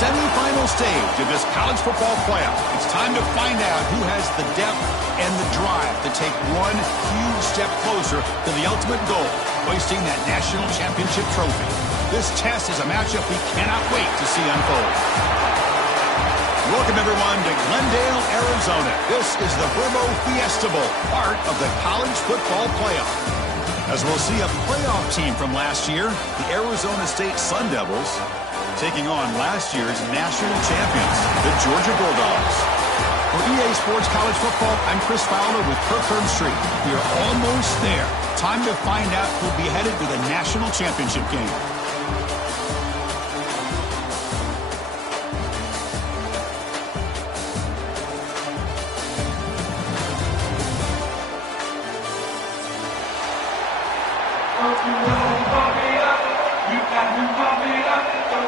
semifinal stage of this college football playoff. It's time to find out who has the depth and the drive to take one huge step closer to the ultimate goal, hoisting that national championship trophy. This test is a matchup we cannot wait to see unfold. Welcome, everyone, to Glendale, Arizona. This is the Verbo Fiesta Bowl, part of the college football playoff. As we'll see a playoff team from last year, the Arizona State Sun Devils, taking on last year's national champions, the Georgia Bulldogs. For EA Sports College Football, I'm Chris Fowler with Kirk Herbstreit. We are almost there. Time to find out who'll be headed to the national championship game.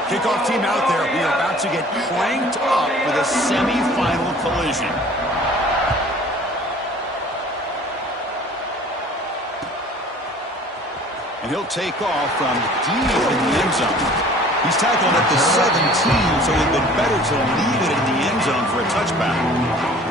Kickoff team out there. We are about to get cranked up with a semifinal collision. And he'll take off from deep in the end zone. He's tackled at the 17, so it would have been better to leave it in the end zone for a touchback.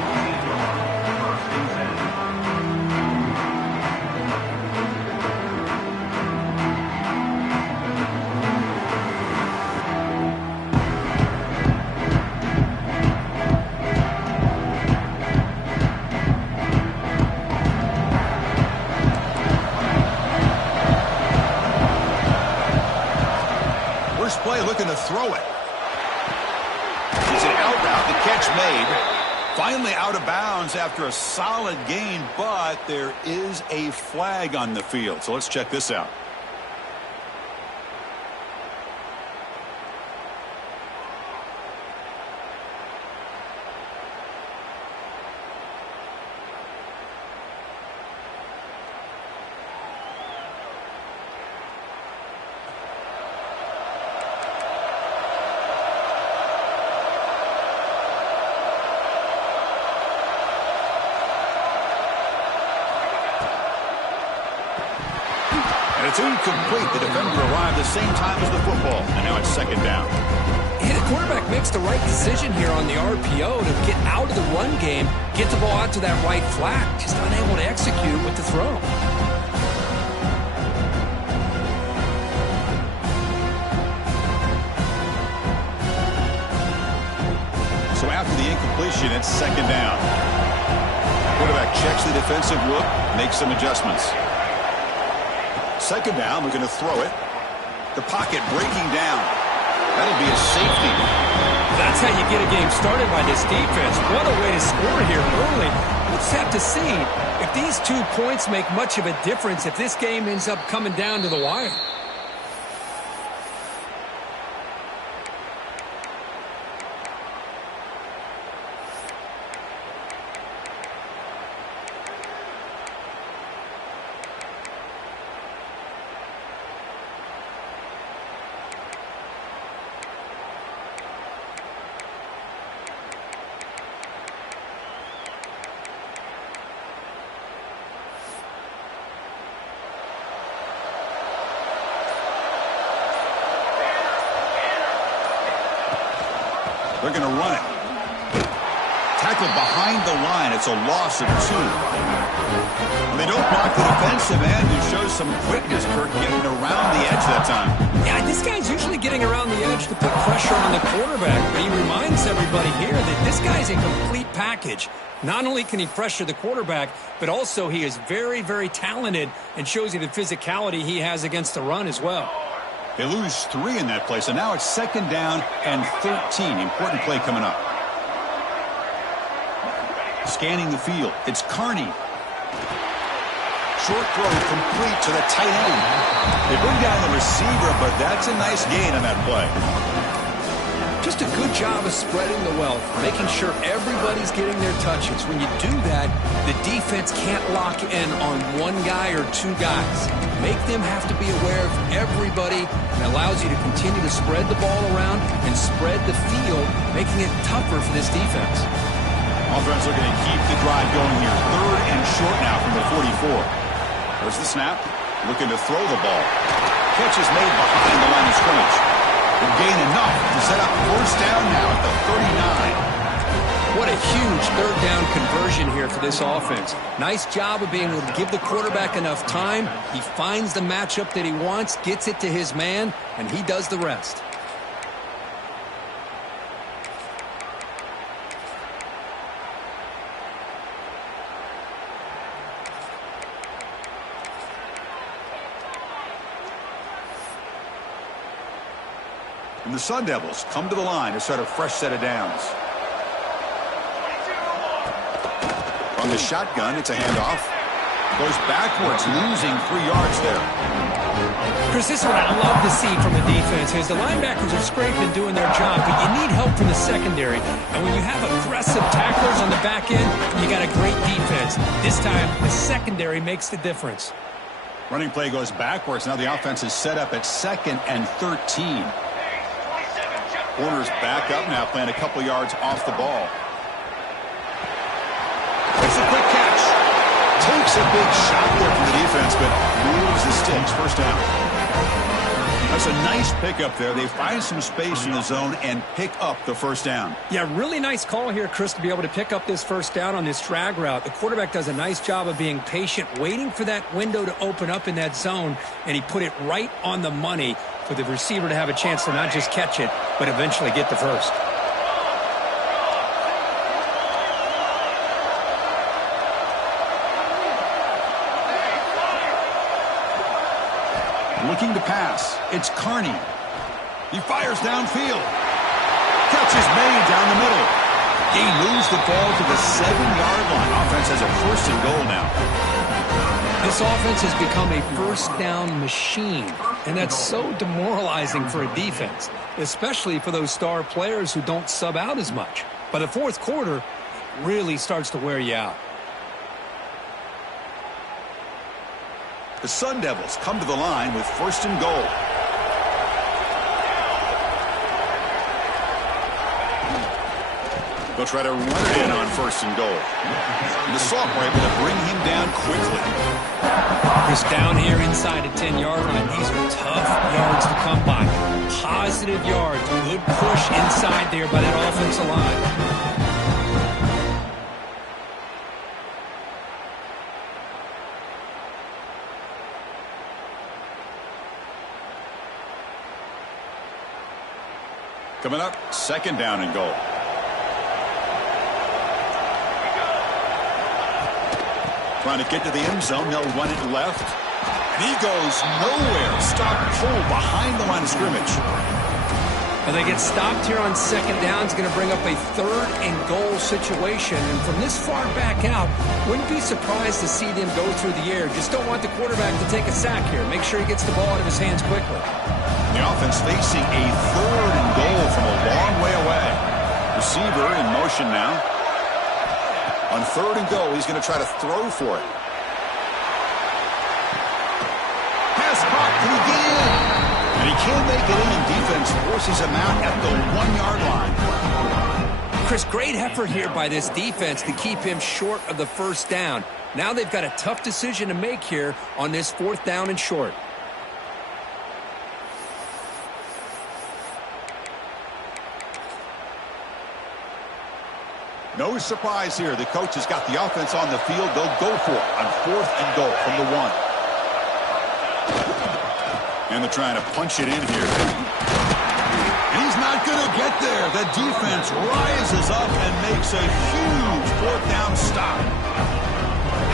Looking to throw it. It's an out route. The catch made. Finally out of bounds after a solid gain, but there is a flag on the field. So let's check this out. It's incomplete. The defender arrived the same time as the football, and now it's second down. And the quarterback makes the right decision here on the RPO to get out of the run game, get the ball out to that right flat. Just unable to execute with the throw. So after the incompletion, it's second down. Quarterback checks the defensive look, makes some adjustments. Second down, we're going to throw it. The pocket breaking down. That'll be a safety. That's how you get a game started by this defense. What a way to score here early. We'll just have to see if these 2 points make much of a difference if this game ends up coming down to the wire. They're going to run it. Tackled behind the line. It's a loss of 2. And they don't block the defensive end, who shows some quickness, Kirk, getting around the edge that time. Yeah, this guy's usually getting around the edge to put pressure on the quarterback, but he reminds everybody here that this guy's a complete package. Not only can he pressure the quarterback, but also he is very, very talented and shows you the physicality he has against the run as well. They lose 3 in that play, so now it's second down and 13. Important play coming up. Scanning the field. It's Carney. Short throw complete to the tight end. They bring down the receiver, but that's a nice gain on that play. Just a good job of spreading the wealth, making sure everybody's getting their touches. When you do that, the defense can't lock in on 1 guy or 2 guys. Make them have to be aware of everybody, and allows you to continue to spread the ball around and spread the field, making it tougher for this defense. Offense looking to keep the drive going here. 3rd and short now from the 44. There's the snap. Looking to throw the ball. Catch is made behind the line of scrimmage. Will gain enough to set up first down now at the 39. What a huge third down conversion here for this offense. Nice job of being able to give the quarterback enough time. He finds the matchup that he wants, gets it to his man, and he does the rest. And the Sun Devils come to the line to start a fresh set of downs. From the shotgun, it's a handoff. Goes backwards, losing 3 yards there. Chris, this is what I love to see from the defense is the linebackers are scraping doing their job, but you need help from the secondary. And when you have aggressive tacklers on the back end, you got a great defense. This time, the secondary makes the difference. Running play goes backwards. Now the offense is set up at 2nd and 13. Corners back up now, playing a couple yards off the ball. It's a quick catch. Takes a big shot there from the defense, but moves the sticks. First down. That's a nice pickup there. They find some space in the zone and pick up the first down. Yeah, really nice call here, Chris, to be able to pick up this first down on this drag route. The quarterback does a nice job of being patient, waiting for that window to open up in that zone, and he put it right on the money for the receiver to have a chance to not just catch it, but eventually get the first. Looking to pass. It's Carney. He fires downfield. Catch is made down the middle. He moves the ball to the 7-yard line. Offense has a first and goal now. This offense has become a first down machine, and that's so demoralizing for a defense, especially for those star players who don't sub out as much. By the fourth quarter, it really starts to wear you out. The Sun Devils come to the line with first and goal. They'll try to run it in on first and goal. And the sophomore able to bring him down quickly. Chris, down here inside the 10-yard line, these are tough yards to come by. Positive yards. Good push inside there by that offensive line. Coming up, second down and goal. Trying to get to the end zone. They'll run it left. And he goes nowhere. Stop pull behind the line of scrimmage. Well, they get stopped here on second down. It's going to bring up a third and goal situation. And from this far back out, wouldn't be surprised to see them go through the air. Just don't want the quarterback to take a sack here. Make sure he gets the ball out of his hands quickly. The offense facing a third and goal from a long way away. Receiver in motion now. On third and goal, he's going to try to throw for it. Pass caught. Can he get in? And he can't make it in. Defense forces him out at the 1-yard line. Chris, great effort here by this defense to keep him short of the first down. Now they've got a tough decision to make here on this fourth down and short. No surprise here. The coach has got the offense on the field. They'll go for it on fourth and goal from the 1. And they're trying to punch it in here. And he's not going to get there. The defense rises up and makes a huge fourth down stop.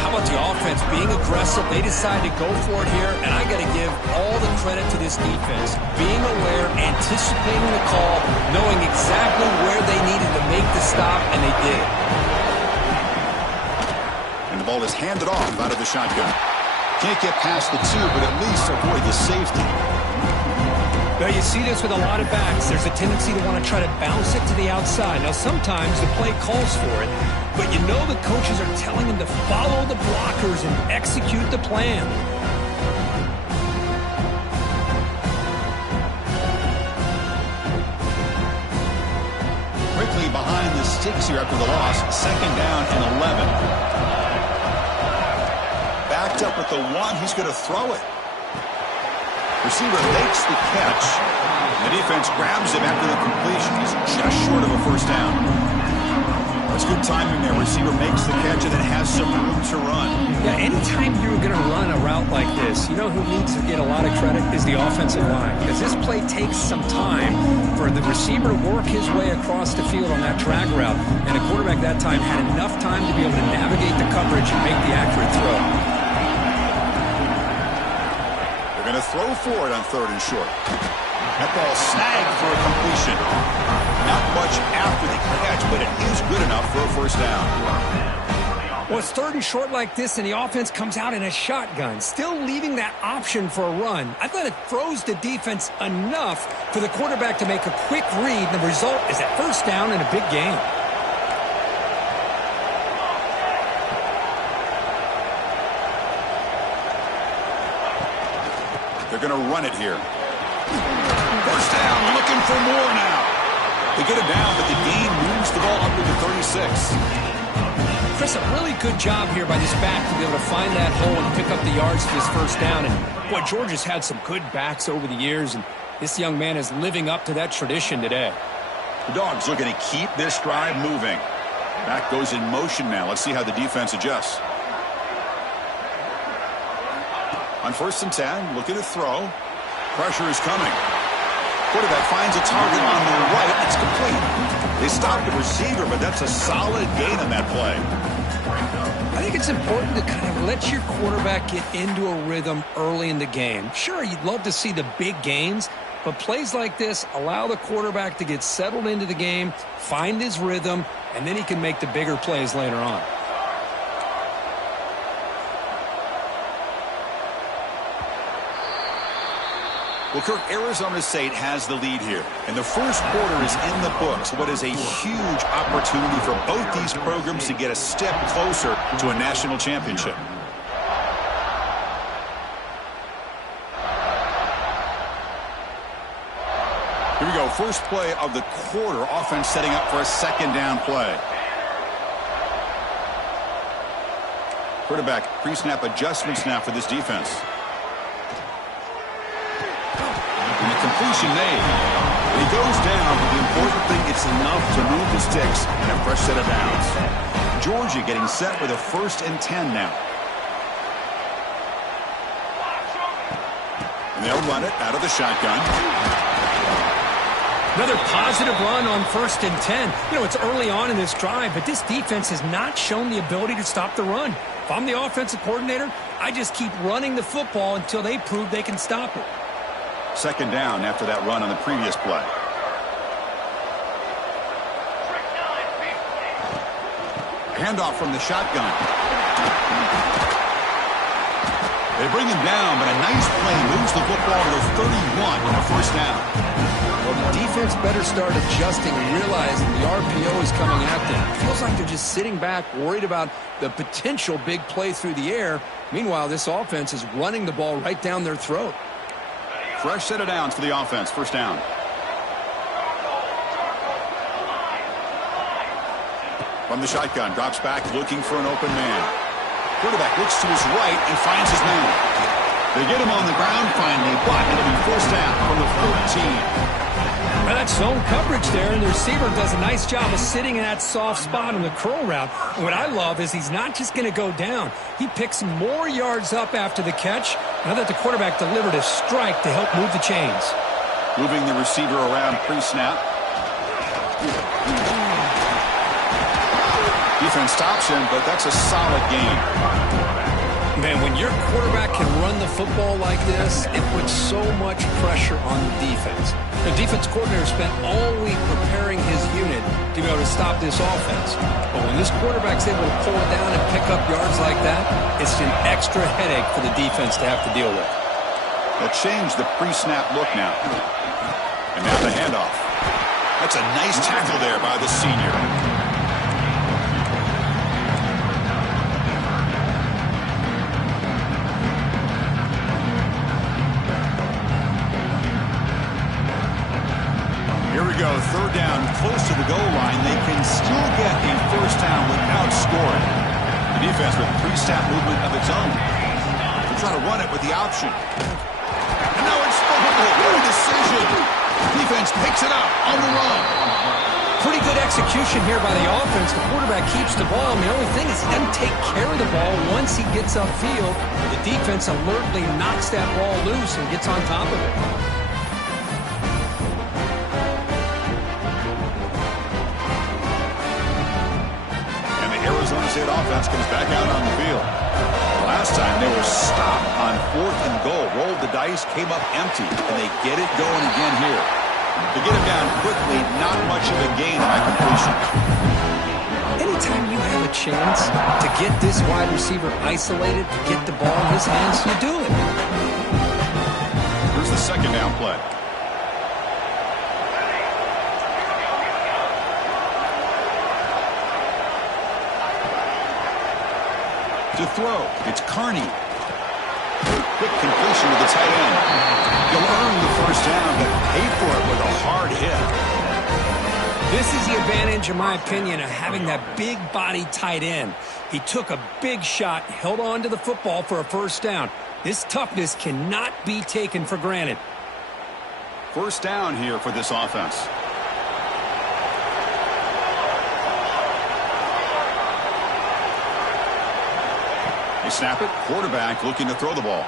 How about the offense being aggressive? They decide to go for it here, and I got to give all the credit to this defense. Being aware, anticipating the call, knowing exactly where they needed to make the stop, and they did. And the ball is handed off out of the shotgun. Can't get past the 2, but at least avoid the safety. Well, you see this with a lot of backs. There's a tendency to want to try to bounce it to the outside. Now, sometimes the play calls for it, but you know the coaches are telling them to follow the blockers and execute the plan. Quickly behind the sticks here after the loss. Second down and 11. Backed up with the 1. He's going to throw it. Receiver makes the catch. The defense grabs him after the completion. He's just short of a first down. That's good timing there. Receiver makes the catch and then has some room to run. Yeah, anytime you're going to run a route like this, you know who needs to get a lot of credit is the offensive line. Because this play takes some time for the receiver to work his way across the field on that drag route. And the quarterback that time had enough time to be able to navigate the coverage and make the accurate throw. They're going to throw for it on 3rd and short. That ball snagged for a completion. Not much after the catch, but it is good enough for a first down. Well, it's 3rd and short like this, and the offense comes out in a shotgun, still leaving that option for a run. I thought it throws the defense enough for the quarterback to make a quick read, and the result is a first down and a big gain. They're going to run it here. First down, looking for more now. They get it down, but the gain moves the ball up to the 36. Chris, a really good job here by this back to be able to find that hole and pick up the yards for this first down. And, boy, Georgia's had some good backs over the years, and this young man is living up to that tradition today. The Dawgs looking to keep this drive moving. Back goes in motion now. Let's see how the defense adjusts. On 1st and 10, looking to throw. Pressure is coming. Quarterback finds a target on the right. It's complete. They stopped the receiver, but that's a solid gain on that play. I think it's important to kind of let your quarterback get into a rhythm early in the game. Sure, you'd love to see the big gains, but plays like this allow the quarterback to get settled into the game, find his rhythm, and then he can make the bigger plays later on. Well, Kirk, Arizona State has the lead here, and the first quarter is in the books. What is a huge opportunity for both these programs to get a step closer to a national championship. Here we go, first play of the quarter. Offense setting up for a 2nd down play. Quarterback pre-snap adjustments now for this defense. And the completion made. He goes down, but the important thing, it's enough to move the sticks and a fresh set of downs. Georgia getting set with a 1st and 10 now. And they'll run it out of the shotgun. Another positive run on 1st and 10. You know, it's early on in this drive, but this defense has not shown the ability to stop the run. If I'm the offensive coordinator, I just keep running the football until they prove they can stop it. 2nd down after that run on the previous play. Handoff from the shotgun. They bring him down, but a nice play moves the football to the 31 on a first down. Well, the defense better start adjusting and realizing the RPO is coming at them. It feels like they're just sitting back, worried about the potential big play through the air. Meanwhile, this offense is running the ball right down their throat. Fresh set of downs for the offense. First down. From the shotgun, drops back, looking for an open man. Quarterback looks to his right and finds his man. They get him on the ground finally, but it'll be first down from the 14. Well, that's zone coverage there, and the receiver does a nice job of sitting in that soft spot on the curl route. And what I love is he's not just going to go down. He picks more yards up after the catch, now that the quarterback delivered a strike to help move the chains. Moving the receiver around pre-snap. Defense stops him, but that's a solid game. Man, when your quarterback can run the football like this, it puts so much pressure on the defense. The defense coordinator spent all week preparing his unit to be able to stop this offense. But when this quarterback's able to pull it down and pick up yards like that, it's an extra headache for the defense to have to deal with. They'll change the pre-snap look now. And now the handoff. That's a nice tackle there by the senior. Here we go, 3rd down, close to the goal line. They can still get a first down without scoring. The defense with pre-snap movement of its own. They're trying to run it with the option. And now it's precision. Defense picks it up on the run. Pretty good execution here by the offense. The quarterback keeps the ball, and the only thing is he doesn't take care of the ball once he gets upfield. The defense alertly knocks that ball loose and gets on top of it. And the Arizona State offense comes back out on the field. Last time they were stopped on 4th and goal. Rolled the dice, came up empty, and they get it going again here. To get him down quickly, not much of a gain by completion. Anytime you have a chance to get this wide receiver isolated, to get the ball in his hands, you do it. Here's the second down play. To throw, it's Carney. Quick completion to the tight end. You'll earn the first down, but pay for it with a hard hit. This is the advantage, in my opinion, of having that big body tight end. He took a big shot, held on to the football for a first down. This toughness cannot be taken for granted. First down here for this offense. They snap it. Quarterback looking to throw the ball.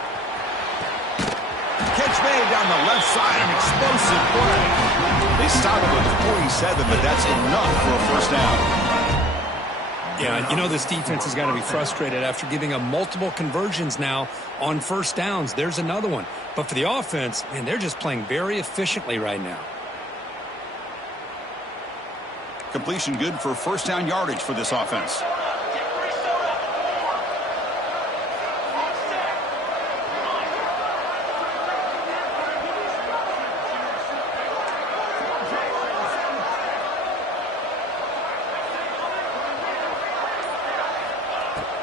Catch made down the left side, an explosive play. They stop it with 47, but that's enough for a first down. Yeah, you know this defense has got to be frustrated after giving up multiple conversions now on first downs. There's another one. But for the offense, man, they're just playing very efficiently right now. Completion good for first down yardage for this offense.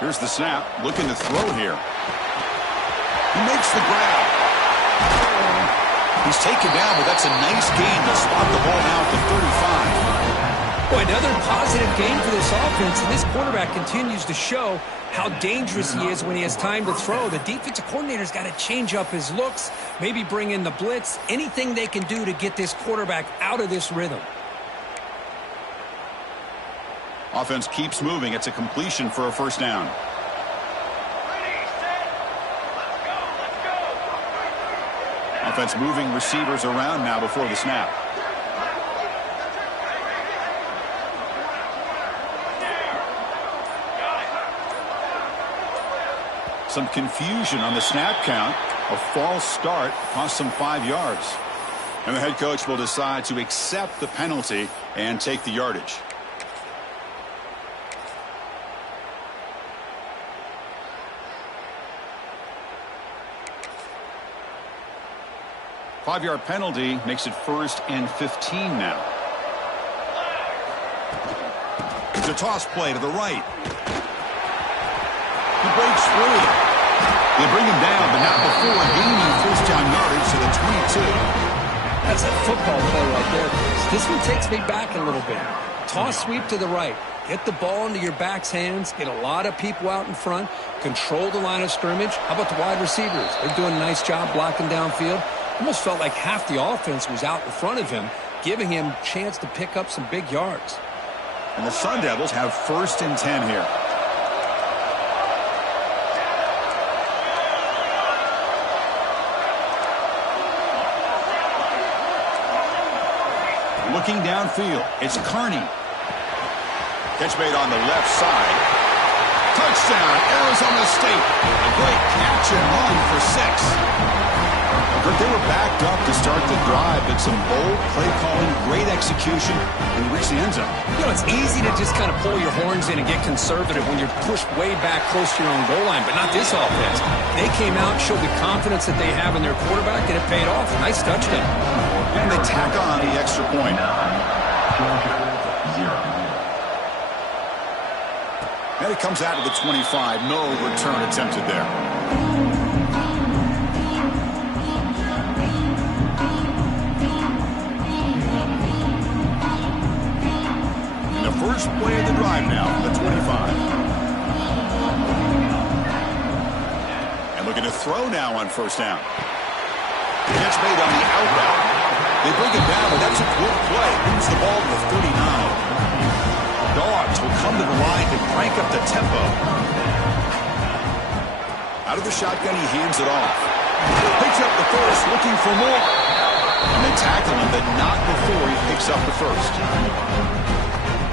Here's the snap, looking to throw here. He makes the grab. He's taken down, but that's a nice gain. They'll spot the ball now at the 35. Boy, another positive game for this offense, and this quarterback continues to show how dangerous he is when he has time to throw. The defensive coordinator's got to change up his looks, maybe bring in the blitz, anything they can do to get this quarterback out of this rhythm. Offense keeps moving. It's a completion for a first down. Offense moving receivers around now before the snap. Some confusion on the snap count. A false start cost them 5 yards. And the head coach will decide to accept the penalty and take the yardage. Five-yard penalty makes it 1st and 15 now. It's a toss play to the right. He breaks free. They bring him down, but not before gaining first down yardage to the 22. That's a football play right there, Chris. This one takes me back a little bit. Toss sweep to the right. Get the ball into your back's hands. Get a lot of people out in front. Control the line of scrimmage. How about the wide receivers? They're doing a nice job blocking downfield. Almost felt like half the offense was out in front of him, giving him a chance to pick up some big yards. And the Sun Devils have 1st and 10 here. Looking downfield, it's Carney. Catch made on the left side. Touchdown, Arizona State. A great catch and run for 6. They were backed up to start the drive, but some bold play calling, great execution, and reached the end zone. You know, it's easy to just kind of pull your horns in and get conservative when you're pushed way back close to your own goal line, but not this offense. They came out and showed the confidence that they have in their quarterback, and it paid off. Nice touchdown. And they tack on the extra point. And it comes out of the 25. No return attempted there. First play of the drive now, the 25. And looking to throw now on first down. Catch made on the out route. They bring it down, but that's a good play. Moves the ball to the 39. Dawgs will come to the line to crank up the tempo. Out of the shotgun, he hands it off. Picks up the first, looking for more. And they tackle him, but not before he picks up the first.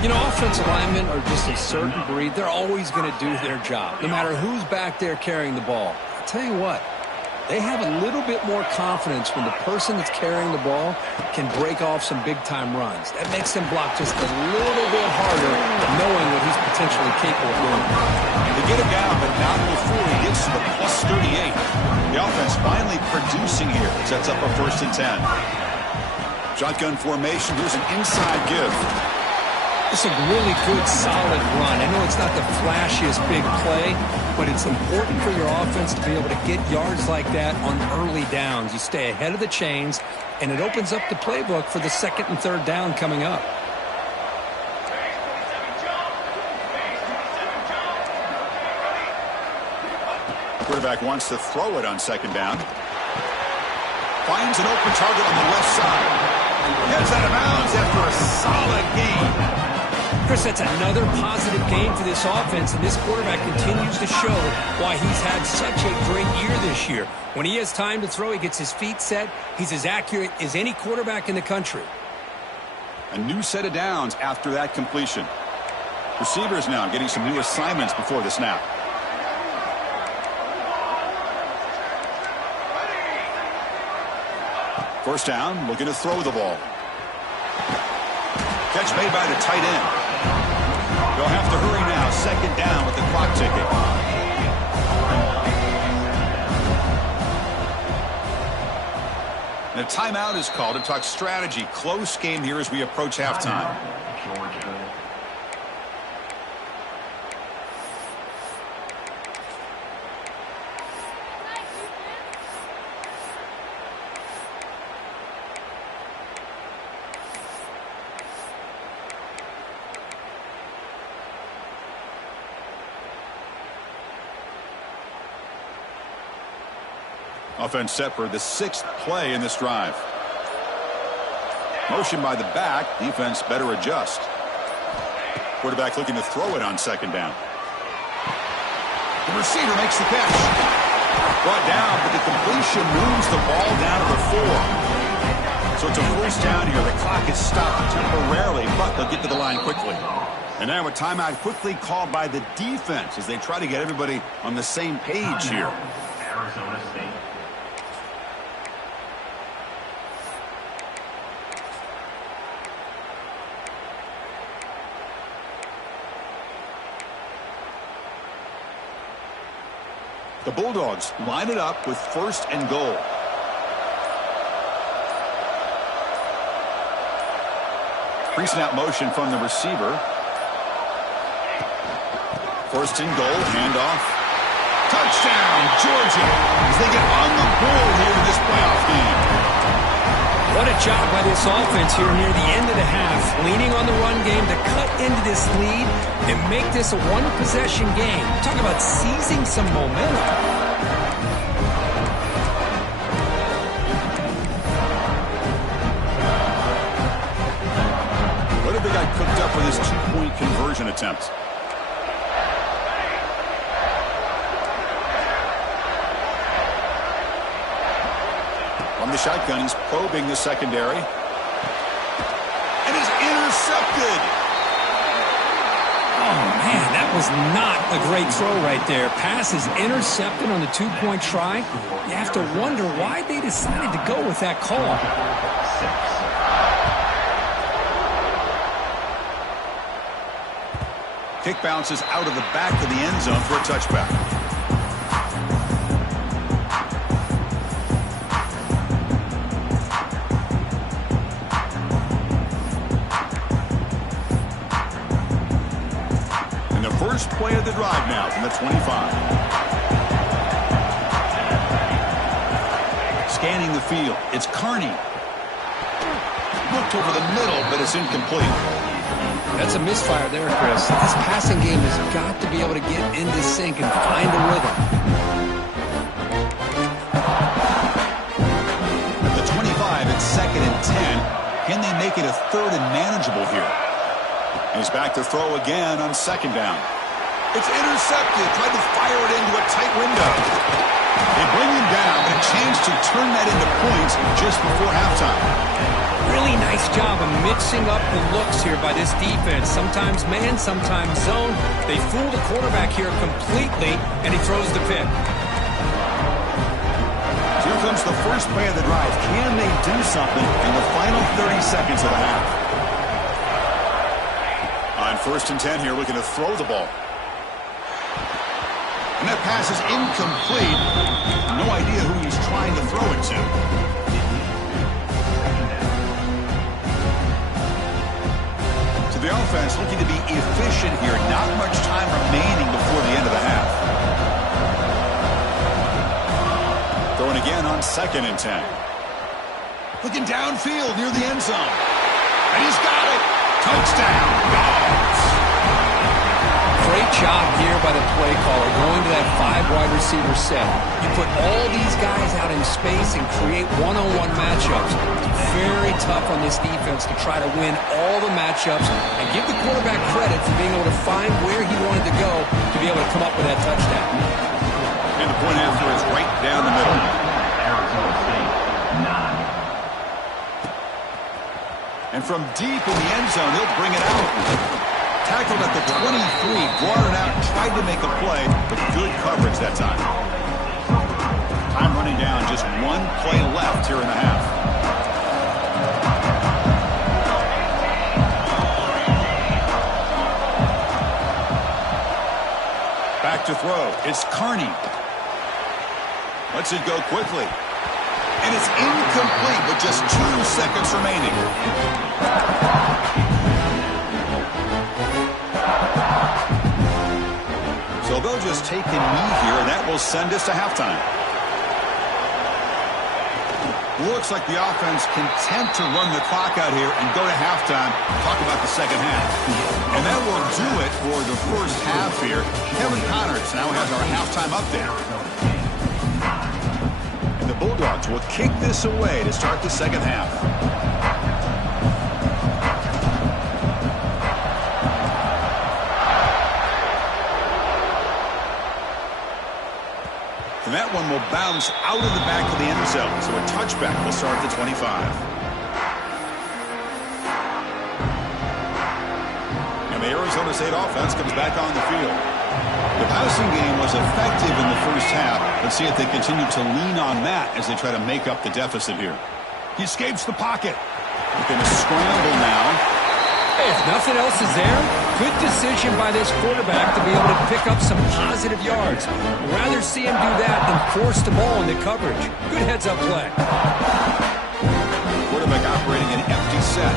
You know, offensive linemen are just a certain breed. They're always going to do their job, no matter who's back there carrying the ball. I'll tell you what, they have a little bit more confidence when the person that's carrying the ball can break off some big-time runs. That makes him block just a little bit harder, knowing what he's potentially capable of doing. They get him down, but not before he gets to the plus 38. The offense finally producing here. Sets up a 1st and 10. Shotgun formation. Here's an inside give. It's a really good, solid run. I know it's not the flashiest big play, but it's important for your offense to be able to get yards like that on early downs. You stay ahead of the chains, and it opens up the playbook for the 2nd and 3rd down coming up. Quarterback wants to throw it on 2nd down. Finds an open target on the left side. Heads out of bounds after a solid game. Chris, that's another positive game for this offense, and this quarterback continues to show why he's had such a great year this year. When he has time to throw, he gets his feet set. He's as accurate as any quarterback in the country. A new set of downs after that completion. Receivers now getting some new assignments before the snap. First down, looking to throw the ball. Catch made by the tight end. They'll have to hurry now. 2nd down with the clock ticking. And a timeout is called to talk strategy. Close game here as we approach halftime. Offense set for the 6th play in this drive. Motion by the back. Defense better adjust. Quarterback looking to throw it on 2nd down. The receiver makes the catch. Brought down, but the completion moves the ball down to the 4. So it's a 1st down here. The clock is stopped temporarily, but they'll get to the line quickly. And now a timeout quickly called by the defense as they try to get everybody on the same page here. Arizona State. The Bulldogs line it up with 1st and goal. Pre-snap motion from the receiver. 1st and goal, handoff. Touchdown, Georgia, as they get on the board here in this playoff game. What a job by this offense here near the end of the half, leaning on the run game to cut into this lead and make this a one-possession game. Talk about seizing some momentum. What have they got cooked up with this 2-point conversion attempt? On the shotgun, he's probing the secondary. And is intercepted. Oh, man, that was not a great throw right there. Pass is intercepted on the 2-point try. You have to wonder why they decided to go with that call. Kick bounces out of the back of the end zone for a touchback. First play of the drive now from the 25. Scanning the field. It's Kearney. Looked over the middle, but it's incomplete. That's a misfire there, Chris. This passing game has got to be able to get into sync and find a rhythm. At the 25, it's 2nd and 10. Can they make it a third and manageable here? He's back to throw again on second down. It's intercepted. Tried to fire it into a tight window. They bring him down, but a chance to turn that into points just before halftime. Really nice job of mixing up the looks here by this defense. Sometimes man, sometimes zone. They fool the quarterback here completely, and he throws the pick. Here comes the first play of the drive. Can they do something in the final 30 seconds of the half? On 1st and 10 here, looking to throw the ball. And that pass is incomplete. No idea who he's trying to throw it to. So the offense looking to be efficient here. Not much time remaining before the end of the half. Throwing again on 2nd and 10. Looking downfield near the end zone. And he's got it. Touchdown, Dawgs. Great job here by the play caller going to that 5 wide receiver set. You put all these guys out in space and create one-on-one matchups. Very tough on this defense to try to win all the matchups and give the quarterback credit for being able to find where he wanted to go to be able to come up with that touchdown. And the point after is right down the middle. And from deep in the end zone, he'll bring it out. Tackled at the 23, brought it out, tried to make a play, but good coverage that time. Time running down, just one play left here in the half. Back to throw. It's Carney. Lets it go quickly. And it's incomplete with just 2 seconds remaining. So they'll just take a knee here, and that will send us to halftime. Looks like the offense content to run the clock out here and go to halftime. Talk about the second half. And that will do it for the first half here. Kevin Connors now has our halftime update. And the Bulldogs will kick this away to start the second half. And that one will bounce out of the back of the end zone. So a touchback will start at the 25. And the Arizona State offense comes back on the field. The passing game was effective in the first half. Let's see if they continue to lean on that as they try to make up the deficit here. He escapes the pocket. He's going to scramble now. Hey, if nothing else is there, good decision by this quarterback to be able to pick up some positive yards. I'd rather see him do that than force the ball into coverage. Good heads-up play. Quarterback operating an empty set.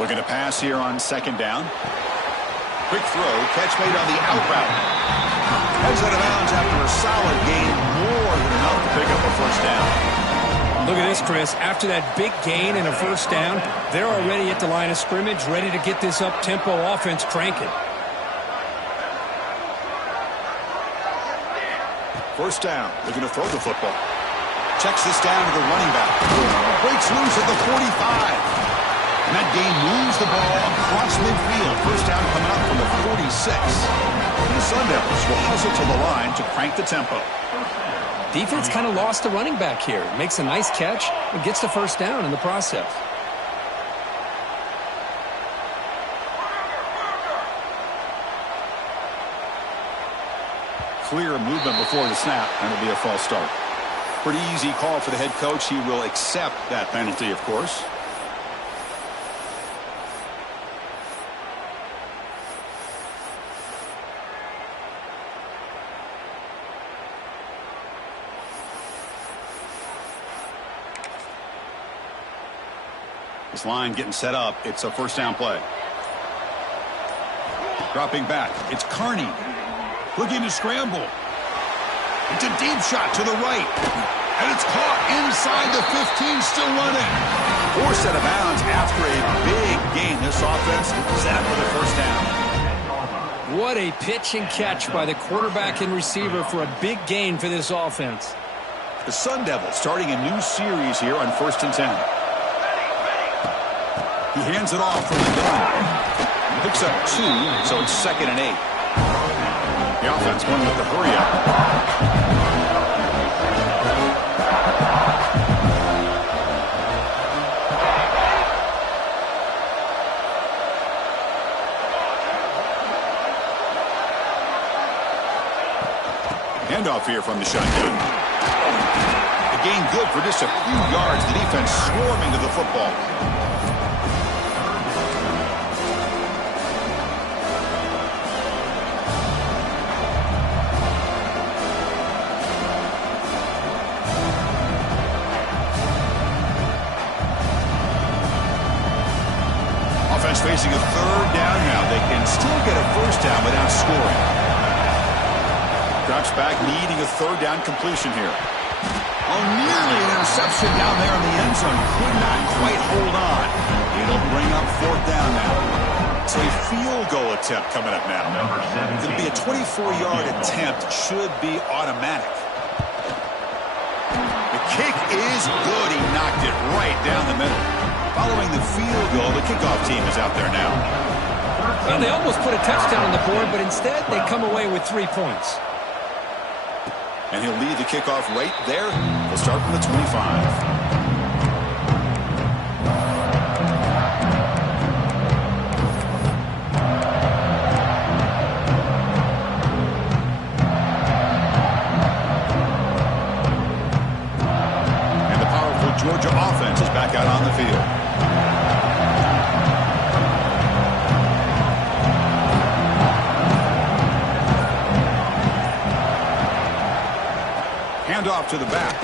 Looking to pass here on second down. Quick throw, catch made on the out route. Heads out of bounds after a solid gain, more than enough to pick up a first down. Look at this, Chris. After that big gain and a first down, they're already at the line of scrimmage, ready to get this up-tempo offense cranking. First down, looking to throw the football. Checks this down to the running back. Breaks loose at the 45. And that gain moves the ball across midfield. First down coming up from the 46. The Sun Devils will hustle to the line to crank the tempo. Defense kind of lost the running back here. Makes a nice catch and gets the first down in the process. Clear movement before the snap, and it'll be a false start. Pretty easy call for the head coach. He will accept that penalty, of course. This line getting set up. It's a first down play. Dropping back. It's Carney. Looking to scramble. It's a deep shot to the right. And it's caught inside the 15, still running. Forced out of bounds after a big gain. This offense set up for the first down. What a pitch and catch by the quarterback and receiver for a big gain for this offense. The Sun Devils starting a new series here on 1st and 10. He hands it off from the gun. Picks up 2, so it's 2nd and 8. The offense going with the hurry up. Handoff here from the shotgun. The gain good for just a few yards. The defense swarming to the football. Offense facing a 3rd down now. They can still get a 1st down without scoring. Drops back, needing a 3rd down completion here. Oh, nearly an interception down there in the end zone. Could not quite hold on. It'll bring up 4th down now. So a field goal attempt coming up now. It'll be a 24-yard attempt. Should be automatic. The kick is good. He knocked it right down the middle. Following the field goal, the kickoff team is out there now. Well, they almost put a touchdown on the board, but instead they come away with 3 points. And he'll lead the kickoff right there. They'll start from the 25. And the powerful Georgia offense is back out on the field. Off to the back.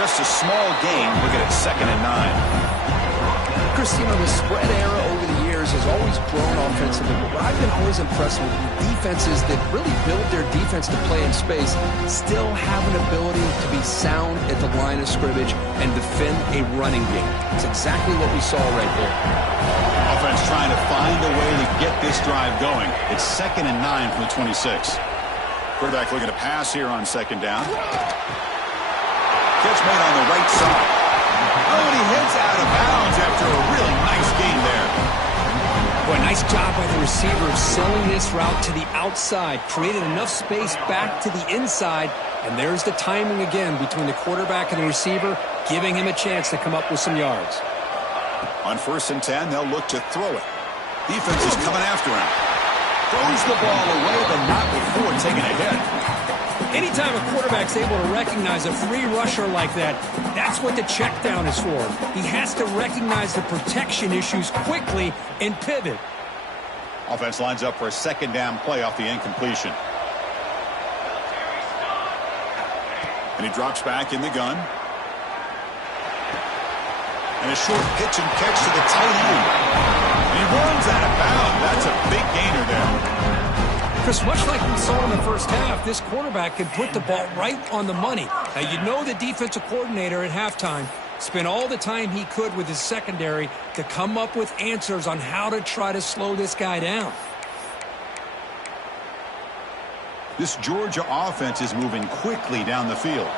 Just a small gain. Look at it, 2nd and 9. Chris, you know, the spread era over the years has always grown offensively, but what I've been always impressed with defenses that really build their defense to play in space still have an ability to be sound at the line of scrimmage and defend a running game. It's exactly what we saw right there. Offense trying to find a way to get this drive going. It's 2nd and 9 from the 26. Quarterback looking to pass here on 2nd down. Catch made on the right side. Oh, and he heads out of bounds after a really nice gain there. Boy, nice job by the receiver selling this route to the outside. Created enough space back to the inside. And there's the timing again between the quarterback and the receiver, giving him a chance to come up with some yards. On 1st and 10, they'll look to throw it. Defense is coming after him. Throws the ball away, but not before taking a hit. Anytime a quarterback's able to recognize a free rusher like that, that's what the check down is for. He has to recognize the protection issues quickly and pivot. Offense lines up for a 2nd down play off the incompletion. And he drops back in the gun. And a short pitch and catch to the tight end. And he runs out of bounds. That's a big gainer there. Chris, much like we saw in the first half, this quarterback can put the ball right on the money. Now, you know the defensive coordinator at halftime spent all the time he could with his secondary to come up with answers on how to try to slow this guy down. This Georgia offense is moving quickly down the field.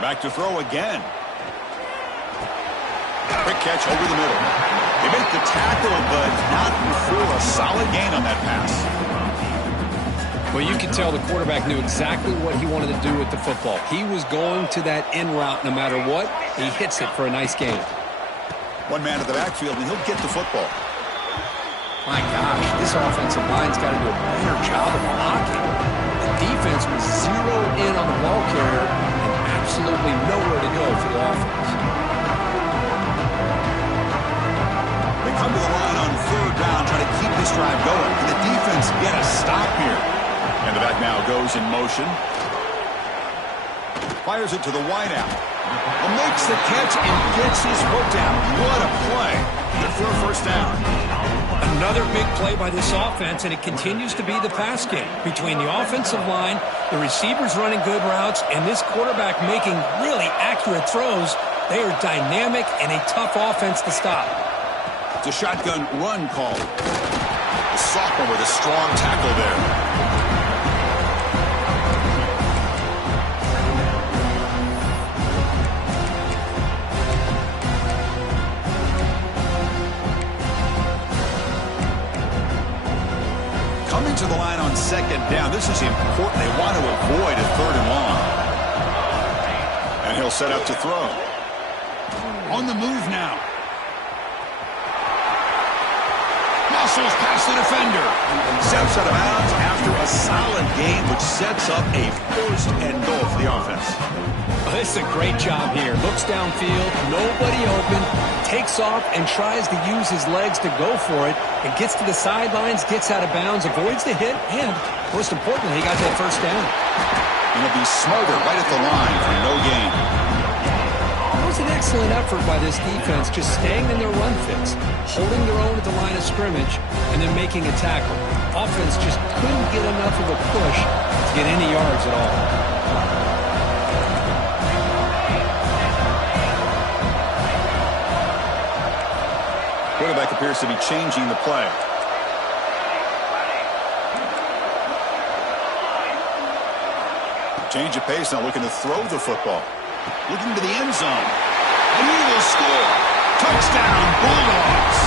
Back to throw again. Quick catch over the middle. They make the tackle, but not before a solid gain on that pass. Well, you can tell the quarterback knew exactly what he wanted to do with the football. He was going to that in route no matter what. He hits it for a nice gain. One man at the backfield, and he'll get the football. My gosh, this offensive line's got to do a better job of blocking. The defense was zeroed in on the ball carrier and absolutely nowhere to go for the offense. They come to the line on 3rd down, try to keep this drive going. Can the defense get a stop here? And the back now goes in motion. Fires it to the wideout. Makes the catch and gets his foot down. What a play. Good for a 1st down. A Another big play by this offense, and it continues to be the pass game. Between the offensive line, the receivers running good routes, and this quarterback making really accurate throws, they are dynamic and a tough offense to stop. It's a shotgun run call. The sophomore with a strong tackle there. Coming to the line on second down. This is important. They want to avoid a 3rd and long. And he'll set up to throw. On the move now. Muscles past the defender. Steps out of bounds after a solid game, which sets up a 1st and goal for the offense. Oh, this is a great job here. Looks downfield, nobody open, takes off and tries to use his legs to go for it, and gets to the sidelines, gets out of bounds, avoids the hit, and most importantly, he got that 1st down. And he'll be smothered right at the line for no gain. It was an excellent effort by this defense, just staying in their run fix, holding their own at the line of scrimmage, and then making a tackle. Offense just couldn't get enough of a push to get any yards at all. Quarterback appears to be changing the play. Change of pace now, looking to throw the football. Looking to the end zone. And he will score. Touchdown, Bulldogs.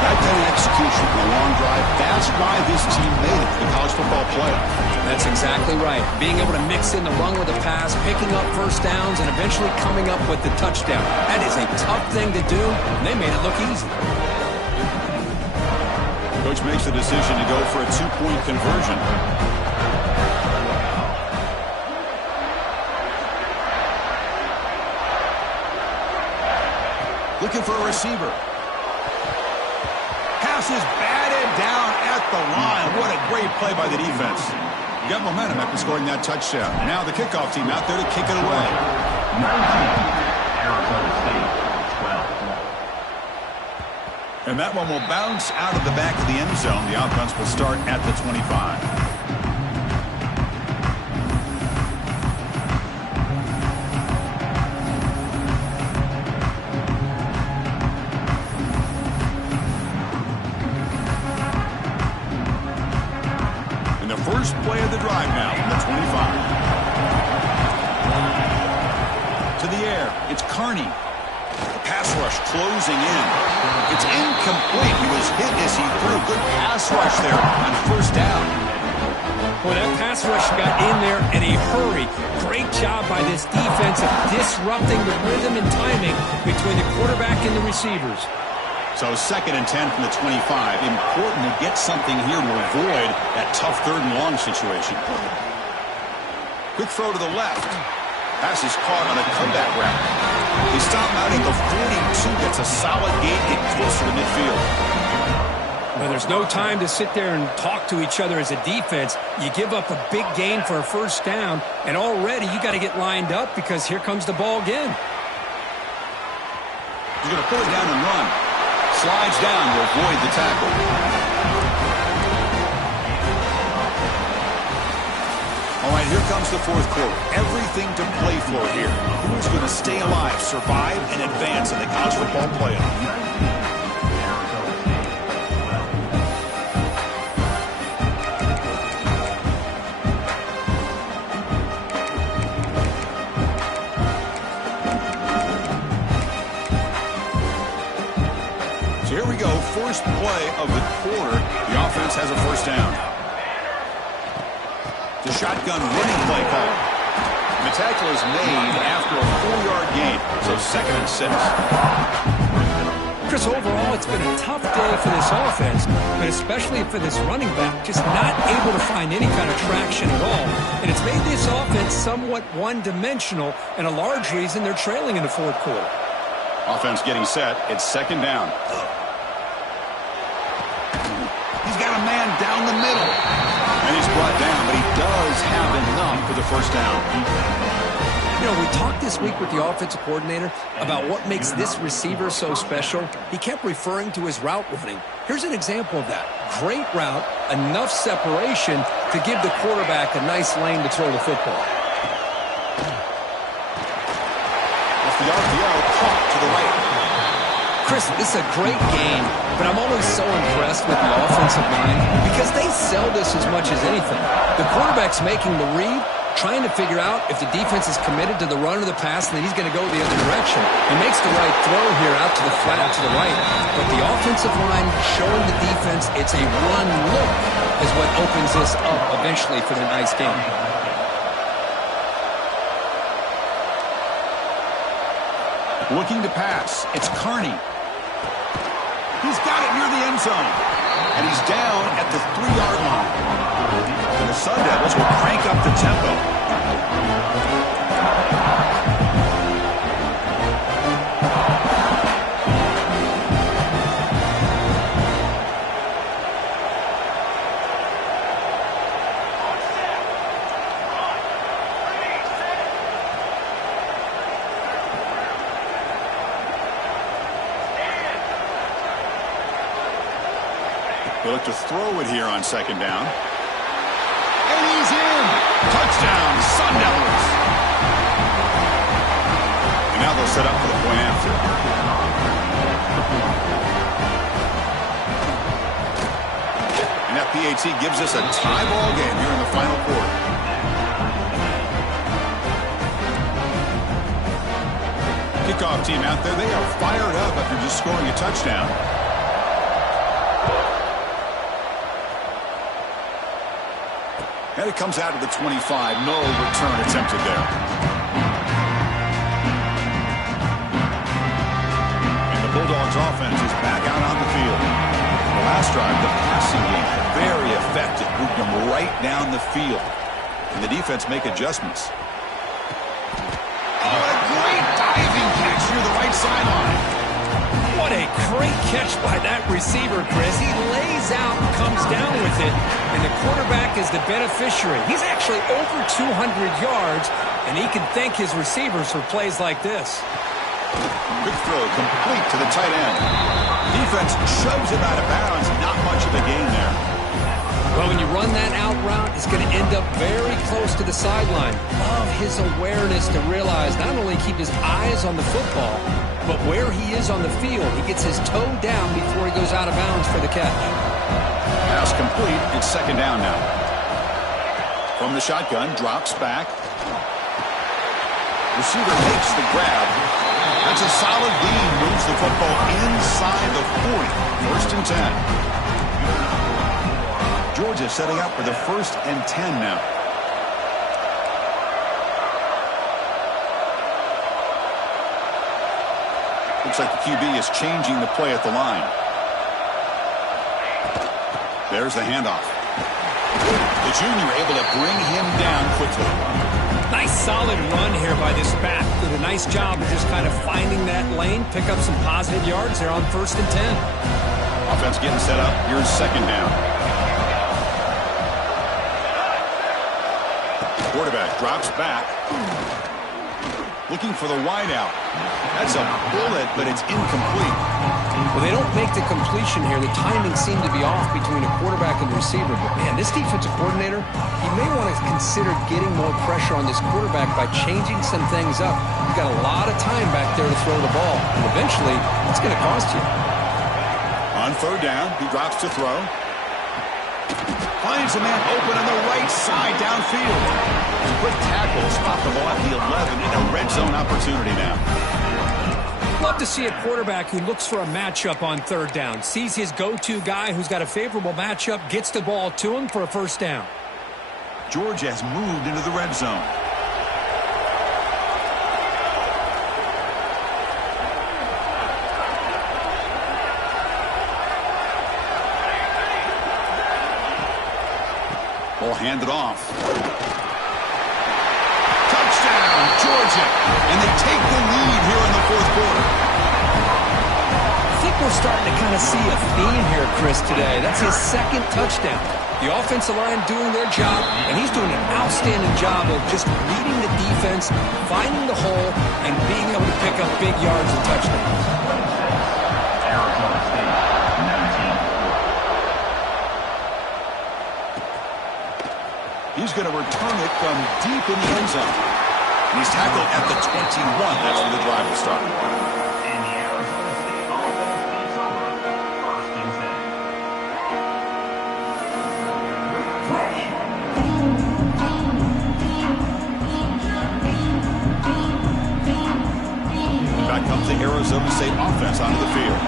That kind of execution in a long drive, that's why this team made it to the college football playoff. That's exactly right. Being able to mix in the run with the pass, picking up 1st downs, and eventually coming up with the touchdown. That is a tough thing to do, and they made it look easy. Coach makes the decision to go for a 2-point conversion. Looking for a receiver. Pass is batted down at the line. What a great play by the defense. Got momentum after scoring that touchdown. Now the kickoff team out there to kick it away. And that one will bounce out of the back of the end zone. The offense will start at the 25. First play of the drive now from the 25. To the air. It's Carney. The pass rush closing in. It's incomplete. He was hit as he threw. Good pass rush there on 1st down. Well, that pass rush got in there in a hurry. Great job by this defense of disrupting the rhythm and timing between the quarterback and the receivers. So 2nd and 10 from the 25. Important to get something here to avoid that tough 3rd and long situation. Quick throw to the left. Pass is caught on a comeback route. They stop him out at the 42. Gets a solid gain, get closer to midfield. Well, there's no time to sit there and talk to each other as a defense. You give up a big gain for a 1st down, and already you got to get lined up because here comes the ball again. He's going to pull it down and run. Slides down to avoid the tackle. All right, here comes the 4th quarter. Everything to play for here. Who's going to stay alive, survive, and advance in the college football playoff? Here we go, first play of the quarter. The offense has a 1st down. The shotgun running play call. The tackle is made after a 4-yard gain, so 2nd and 6. Chris, overall, it's been a tough day for this offense, but especially for this running back, just not able to find any kind of traction at all. And it's made this offense somewhat one-dimensional, and a large reason they're trailing in the 4th quarter. Offense getting set. It's 2nd down. He's got a man down the middle. And he's brought down, but he does have enough for the 1st down. You know, we talked this week with the offensive coordinator about what makes this receiver so special. He kept referring to his route running. Here's an example of that. Great route, enough separation to give the quarterback a nice lane to throw the football. Off the RPO, caught to the right. Chris, this is a great game, but I'm always so impressed with the offensive line because they sell this as much as anything. The quarterback's making the read, trying to figure out if the defense is committed to the run or the pass, and then he's going to go the other direction. He makes the right throw here out to the flat to the right, but the offensive line showing the defense it's a run look is what opens this up eventually for the nice game. Looking to pass. It's Kearney. He's got it near the end zone. And he's down at the 3-yard line. And the Sun Devils will crank up the tempo. They look to throw it here on second down. And he's in. Touchdown, Sun Devils. And now they'll set up for the point after. And that PAT gives us a tie ball game here in the final quarter. Kickoff team out there, they are fired up after just scoring a touchdown. And it comes out of the 25. No return attempted there. And the Bulldogs offense is back out on the field. The last drive, the passing game, very effective. Moved them right down the field. And the defense make adjustments. Oh, a great diving catch near the right sideline. What a great catch by that receiver, Chris. He lays out and comes down with it, and the quarterback is the beneficiary. He's actually over 200 yards, and he can thank his receivers for plays like this. Quick throw complete to the tight end. Defense shoves him out of bounds. Not much of a gain there. Well, when you run that out route, it's going to end up very close to the sideline. Love his awareness to realize not only keep his eyes on the football, but where he is on the field, he gets his toe down before he goes out of bounds for the catch. Pass complete. It's second down now. From the shotgun, drops back. Receiver makes the grab. That's a solid gain. Moves the football inside the 40. First and 10. Georgia setting up for the 1st and 10 now. Looks like the QB is changing the play at the line. There's the handoff. The junior able to bring him down quickly. Nice solid run here by this back. Did a nice job of just kind of finding that lane, pick up some positive yards there on 1st and 10. Offense getting set up. Here's second down. Quarterback drops back. Looking for the wideout. That's a bullet, but it's incomplete. Well, they don't make the completion here. The timing seemed to be off between a quarterback and the receiver. But, man, this defensive coordinator, he may want to consider getting more pressure on this quarterback by changing some things up. You've got a lot of time back there to throw the ball, and eventually it's going to cost you. On third down, he drops to throw. Finds a man open on the right side downfield. Quick tackle, spot the ball at the 11 in a red zone opportunity now. Love to see a quarterback who looks for a matchup on third down. Sees his go-to guy who's got a favorable matchup, gets the ball to him for a first down. Georgia has moved into the red zone. Ball handed off. Touchdown, Georgia. And they take the lead here in the fourth quarter. I think we're starting to kind of see a theme here, Chris, today. That's his second touchdown. The offensive line doing their job, and he's doing an outstanding job of just reading the defense, finding the hole, and being able to pick up big yards and touchdowns. He's going to return it from deep in the end zone. And he's tackled at the 21. That's where the drive will start. Back comes the Arizona State offense onto the field.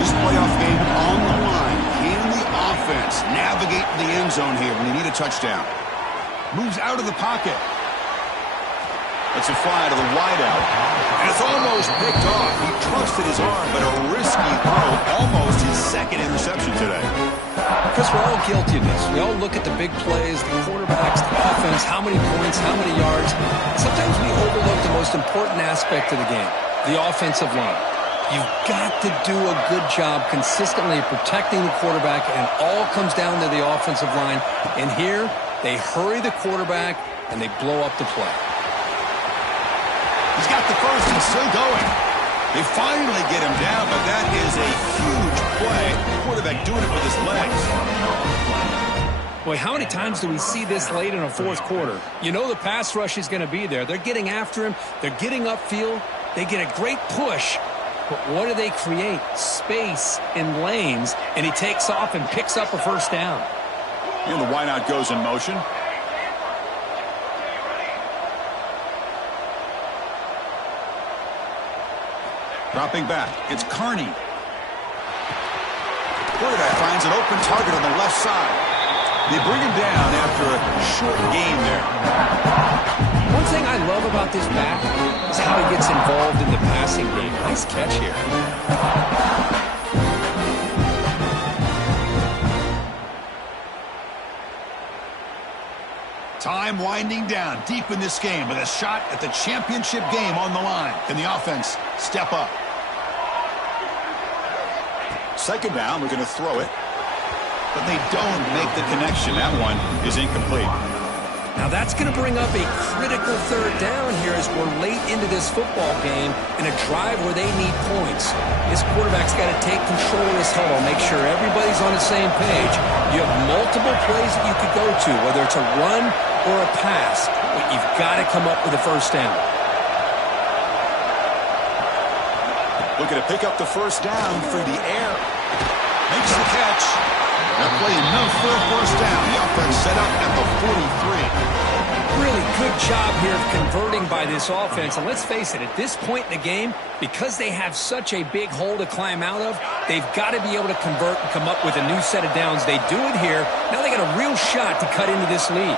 This playoff game on the line. Can the offense navigate the end zone here when they need a touchdown? Moves out of the pocket. It's a fly to the wideout. And it's almost picked off. He trusted his arm, but a risky throw. Almost his second interception today. Because we're all guilty of this. We all look at the big plays, the quarterbacks, the offense, how many points, how many yards. Sometimes we overlook the most important aspect of the game, the offensive line. You've got to do a good job consistently protecting the quarterback, and it all comes down to the offensive line. And here, they hurry the quarterback, and they blow up the play. He's got the first and still going. They finally get him down, but that is a huge play. Quarterback doing it with his legs. Boy, how many times do we see this late in a fourth quarter? You know the pass rush is going to be there. They're getting after him. They're getting upfield. They get a great push. But what do they create? Space in lanes, and he takes off and picks up a first down. And the wideout goes in motion. Dropping back, it's Carney. Quarterback finds an open target on the left side. They bring him down after a short gain there. One thing I love about this back is how he gets involved in the passing game. Nice catch here. Time winding down deep in this game with a shot at the championship game on the line. Can the offense step up? Second down, we're going to throw it. But they don't make the connection. That one is incomplete. Now that's going to bring up a critical third down here as we're late into this football game in a drive where they need points. This quarterback's got to take control of this huddle, make sure everybody's on the same page. You have multiple plays that you could go to, whether it's a run or a pass, but you've got to come up with a first down. Looking to pick up the first down through the air. Makes the catch. That play enough for a first down. The offense set up at the 43. Really good job here of converting by this offense. And let's face it, at this point in the game, because they have such a big hole to climb out of, they've got to be able to convert and come up with a new set of downs. They do it here. Now they got a real shot to cut into this lead.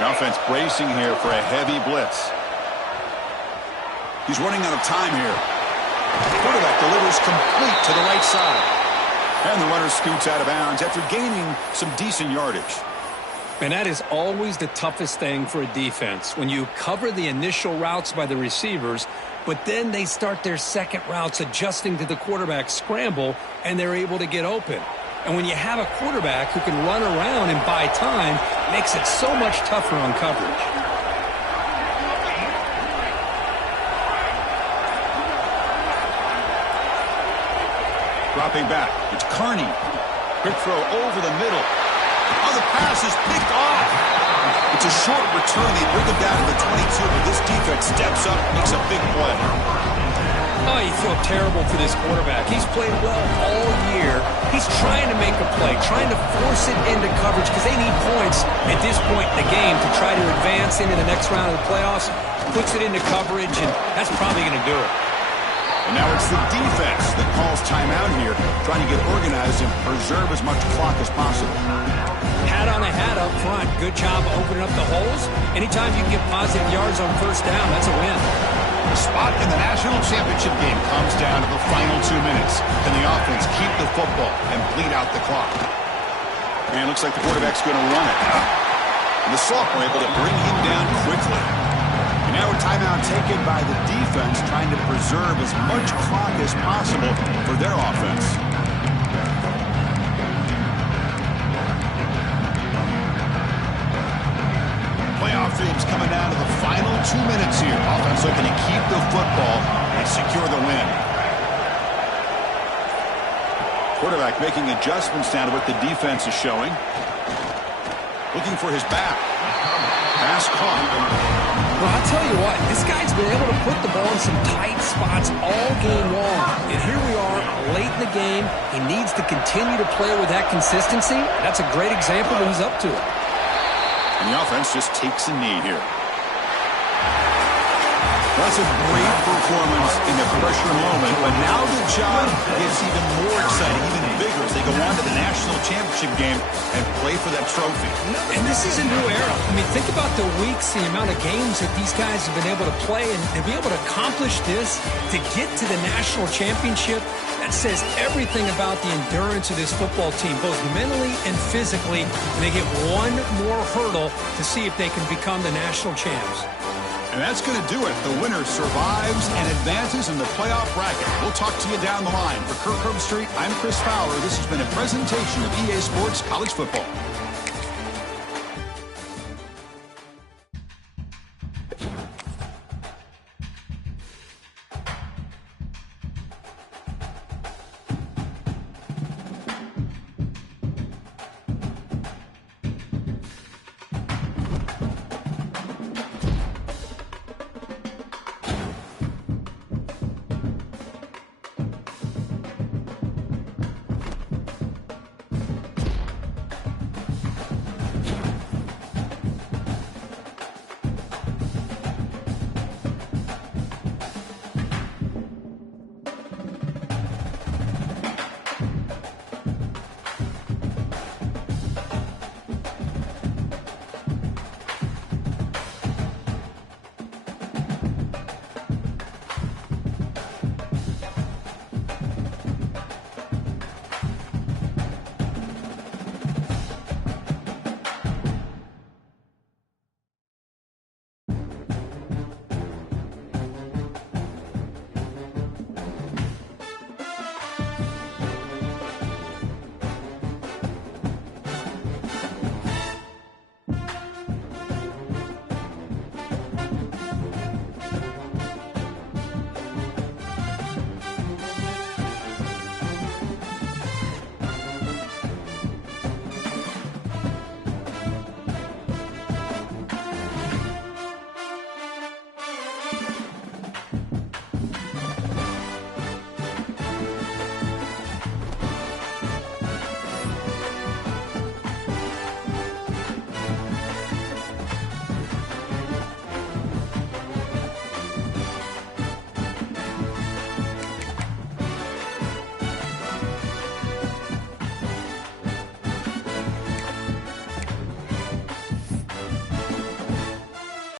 The offense bracing here for a heavy blitz. He's running out of time here. The quarterback delivers complete to the right side. And the runner scoots out of bounds after gaining some decent yardage. And that is always the toughest thing for a defense. When you cover the initial routes by the receivers, but then they start their second routes adjusting to the quarterback scramble, and they're able to get open. And when you have a quarterback who can run around and buy time, it makes it so much tougher on coverage. Dropping back, it's Carney. Quick throw over the middle. Oh, the pass is picked off. It's a short return. They bring him down to the 22, but this defense steps up, makes a big play. Oh, you feel terrible for this quarterback. He's played well all year. He's trying to make a play, trying to force it into coverage because they need points at this point in the game to try to advance into the next round of the playoffs. Puts it into coverage, and that's probably going to do it. And now it's the defense that calls timeout here, trying to get organized and preserve as much clock as possible. Hat on a hat up front. Good job opening up the holes. Anytime you can get positive yards on first down, that's a win. The spot in the national championship game comes down to the final 2 minutes. Can the offense keep the football and bleed out the clock? And it looks like the quarterback's going to run it. And the sophomore able to bring him down quickly. And now a timeout taken by the defense, trying to preserve as much clock as possible for their offense. Playoff games coming down to the final 2 minutes here. Offense looking to keep the football and secure the win. Quarterback making adjustments now to what the defense is showing. Looking for his back. Pass caught. Well, I'll tell you what, this guy's been able to put the ball in some tight spots all game long. And here we are, late in the game. He needs to continue to play with that consistency. That's a great example when he's up to it. And the offense just takes a knee here. That's a great performance in the pressure moment, but now the job gets even more exciting, even bigger as they go on to the national championship game and play for that trophy. And this is a new era. I mean, think about the weeks, the amount of games that these guys have been able to play, and to be able to accomplish this, to get to the national championship, that says everything about the endurance of this football team, both mentally and physically. And they get one more hurdle to see if they can become the national champs. And that's going to do it. The winner survives and advances in the playoff bracket. We'll talk to you down the line. For Kirk Herbstreit, I'm Chris Fowler. This has been a presentation of EA Sports College Football.